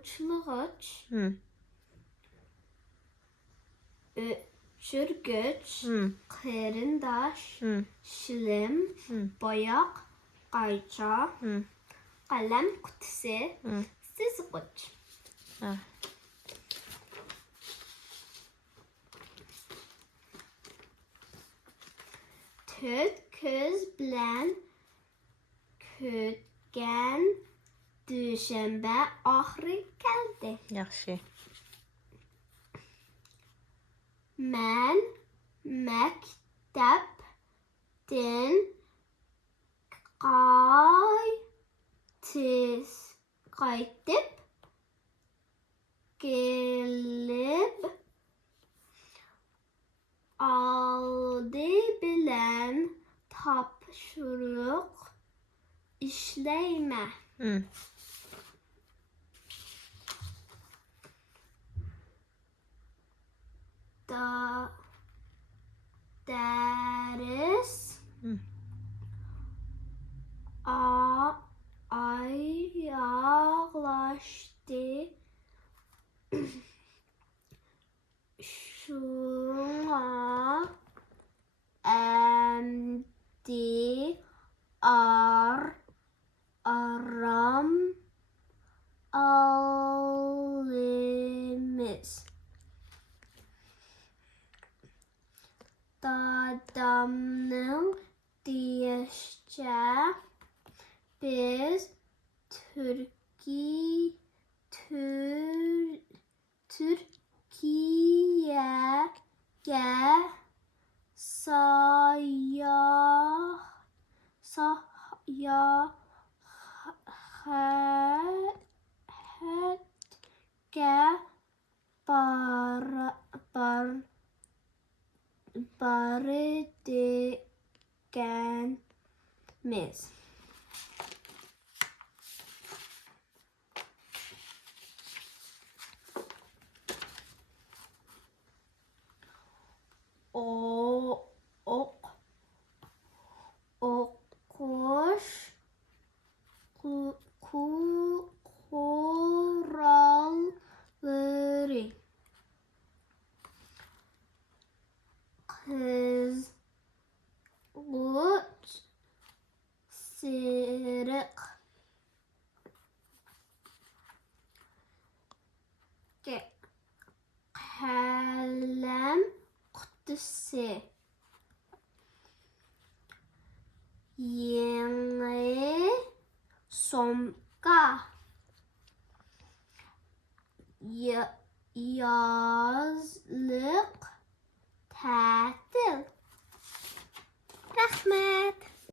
uçluğuç, öçürgüç, kırındaş, şilim, boyak, qayça, kalem kutusu, süzgüç. Töt köz bilen kötgen düşenbe ahri geldi. Yaxşı. Mən məktəbdən qayıtıb gelib aldı bilən tapşırıq işləyimə. Dərs ayaqlaşdı. Şuna əmdi aram alımız. Dadamның deyişçə biz Türkiyəyə səyahətə barıdığımız. Okuş kuralları. Kızgıç, sırık. Kalem kutusu. Yeni somka. Yazlık